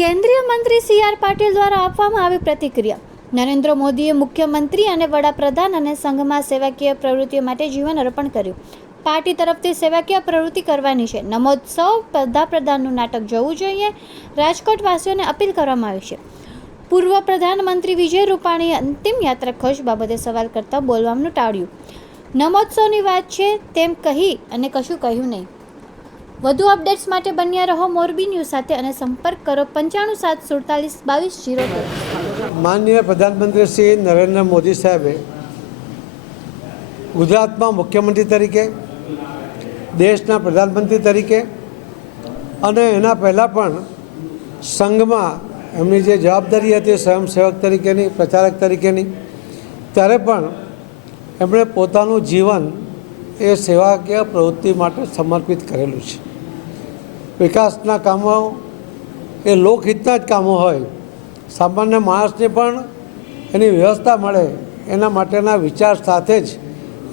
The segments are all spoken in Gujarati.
કેન્દ્રીય મંત્રી સી.આર. પાટીલ દ્વારા આપવામાં આવી પ્રતિક્રિયા. નરેન્દ્ર મોદીએ મુખ્યમંત્રી અને વડાપ્રધાન અને સંઘમાં સેવાકીય પ્રવૃત્તિઓ માટે જીવન અર્પણ કર્યું. પાર્ટી તરફથી સેવાકીય પ્રવૃત્તિ કરવાની છે. નમોત્સવ વડાપ્રધાનનું નાટક જોવું જોઈએ. રાજકોટ વાસીઓને અપીલ કરવામાં આવી છે. પૂર્વ પ્રધાનમંત્રી વિજય રૂપાણીએ અંતિમ યાત્રા ખર્ચ બાબતે સવાલ કરતા બોલવાનું ટાળ્યું. નમોત્સવની વાત છે તેમ કહી અને કશું કહ્યું નહીં. વધુ અપડેટ્સ માટે બન્યા રહો મોરબી ન્યૂઝ સાથે અને સંપર્ક કરો 9574422273. માનનીય પ્રધાનમંત્રી શ્રી નરેન્દ્ર મોદી સાહેબે ગુજરાતમાં મુખ્યમંત્રી તરીકે, દેશના પ્રધાનમંત્રી તરીકે અને એના પહેલાં પણ સંઘમાં એમની જે જવાબદારી હતી સ્વયંસેવક તરીકેની, પ્રચારક તરીકેની, ત્યારે પણ એમણે પોતાનું જીવન એ સેવાકીય પ્રવૃત્તિ માટે સમર્પિત કરેલું છે. વિકાસના કામો એ લોકહિતના જ કામો હોય, સામાન્ય માણસને પણ એની વ્યવસ્થા મળે એના માટેના વિચાર સાથે જ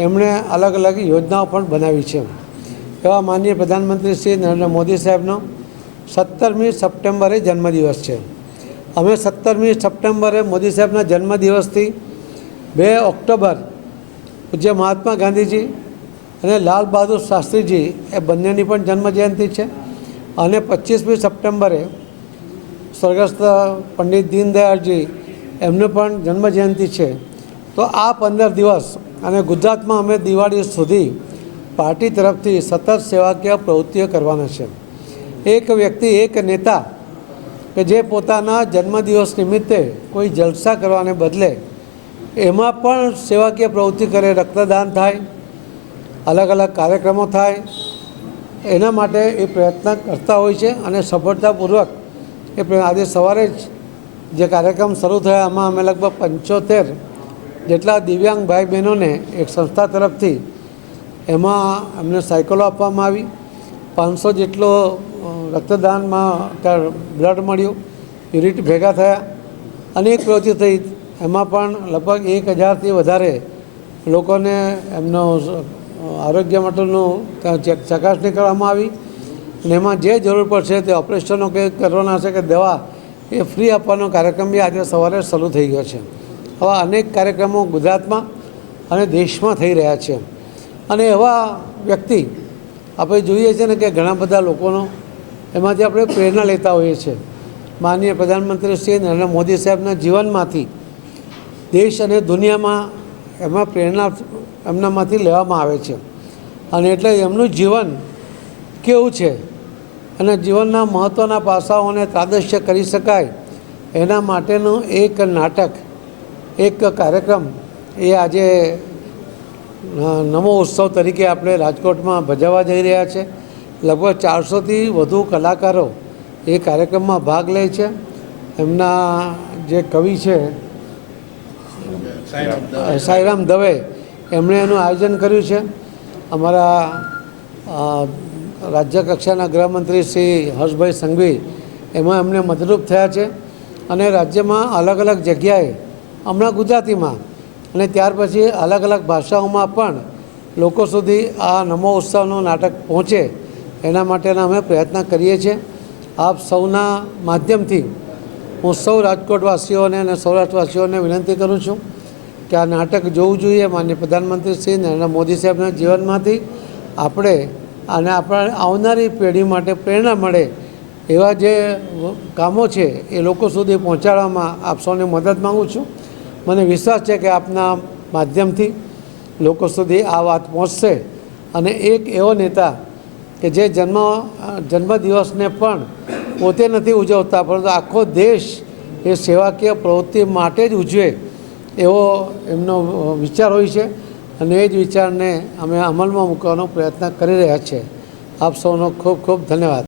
એમણે અલગ અલગ યોજનાઓ પણ બનાવી છે. એવા માનનીય પ્રધાનમંત્રી શ્રી નરેન્દ્ર મોદી સાહેબનો 17મી સપ્ટેમ્બરે જન્મદિવસ છે. અમે 17મી સપ્ટેમ્બરે મોદી સાહેબના જન્મદિવસથી 2 ઓક્ટોબર પૂજ્ય મહાત્મા ગાંધીજી અને લાલ બહાદુર શાસ્ત્રીજી એ બંનેની પણ જન્મજયંતિ છે અને 25મી સપ્ટેમ્બરે સ્વર્ગસ્થ પંડિત દીનદયાળજી એમની પણ જન્મજયંતિ છે. તો આ 15 દિવસ અને ગુજરાતમાં અમે દિવાળી સુધી પાર્ટી તરફથી સતત સેવાકીય પ્રવૃત્તિઓ કરવાના છે. એક વ્યક્તિ, એક નેતા કે જે પોતાના જન્મદિવસ નિમિત્તે કોઈ જલસા કરવાને બદલે એમાં પણ સેવાકીય પ્રવૃત્તિ કરે, રક્તદાન થાય, અલગ અલગ કાર્યક્રમો થાય, એના માટે એ પ્રયત્ન કરતા હોય છે અને સફળતાપૂર્વક એ આજે સવારે જ જે કાર્યક્રમ શરૂ થયા એમાં અમે લગભગ 75 જેટલા દિવ્યાંગ ભાઈ બહેનોને એક સંસ્થા તરફથી એમાં અમને સાયકલો આપવામાં આવી. 500 જેટલો રક્તદાનમાં બ્લડ મળ્યું, યુનિટ ભેગા થયા, અનેક પ્રવૃત્તિ થઈ. એમાં પણ લગભગ 1000થી વધારે લોકોને એમનો આરોગ્ય માટેનું ચકાસણી કરવામાં આવી અને એમાં જે જરૂર પડશે તે ઓપરેશનો કે કરવાના હશે કે દવા એ ફ્રી આપવાનો કાર્યક્રમ બી આજે સવારે શરૂ થઈ ગયો છે. આવા અનેક કાર્યક્રમો ગુજરાતમાં અને દેશમાં થઈ રહ્યા છે. અને એવા વ્યક્તિ આપણે જોઈએ છીએ ને કે ઘણા બધા લોકોનો એમાંથી આપણે પ્રેરણા લેતા હોઈએ છીએ. માનનીય પ્રધાનમંત્રી શ્રી નરેન્દ્ર મોદી સાહેબના જીવનમાંથી દેશ અને દુનિયામાં એમાં પ્રેરણા એમનામાંથી લેવામાં આવે છે. અને એટલે એમનું જીવન કેવું છે અને જીવનના મહત્ત્વના પાસાઓને તાદશ્ય કરી શકાય એના માટેનું એક નાટક, એક કાર્યક્રમ એ આજે નમો ઉત્સવ તરીકે આપણે રાજકોટમાં ભજવવા જઈ રહ્યા છે. લગભગ 400થી વધુ કલાકારો એ કાર્યક્રમમાં ભાગ લે છે. એમના જે કવિ છે સાંઈરામ દવે, એમણે એનું આયોજન કર્યું છે. અમારા રાજ્ય કક્ષાના ગૃહમંત્રી શ્રી હર્ષભાઈ સંઘવી એમાં એમને મદદરૂપ થયા છે. અને રાજ્યમાં અલગ અલગ જગ્યાએ હમણાં ગુજરાતીમાં અને ત્યાર પછી અલગ અલગ ભાષાઓમાં પણ લોકો સુધી આ નમો ઉત્સવનું નાટક પહોંચે એના માટેના અમે પ્રયત્ન કરીએ છીએ. આપ સૌના માધ્યમથી હું સૌ રાજકોટવાસીઓને અને સૌરાષ્ટ્રવાસીઓને વિનંતી કરું છું કે આ નાટક જોવું જોઈએ. માનનીય પ્રધાનમંત્રી શ્રી નરેન્દ્ર મોદી સાહેબના જીવનમાંથી આપણે અને આપણા આવનારી પેઢી માટે પ્રેરણા મળે એવા જે કામો છે એ લોકો સુધી પહોંચાડવામાં આપ સૌને મદદ માગું છું. મને વિશ્વાસ છે કે આપના માધ્યમથી લોકો સુધી આ વાત પહોંચશે અને એક એવો નેતા કે જે જન્મદિવસને પણ પોતે નથી ઉજવતા પરંતુ આખો દેશ એ સેવાકીય પ્રવૃત્તિ માટે જ ઉજવે એવો એમનો વિચાર હોય છે અને એ જ વિચારને અમે અમલમાં મૂકવાનો પ્રયત્ન કરી રહ્યા છીએ. આપ સૌનો ખૂબ ખૂબ ધન્યવાદ.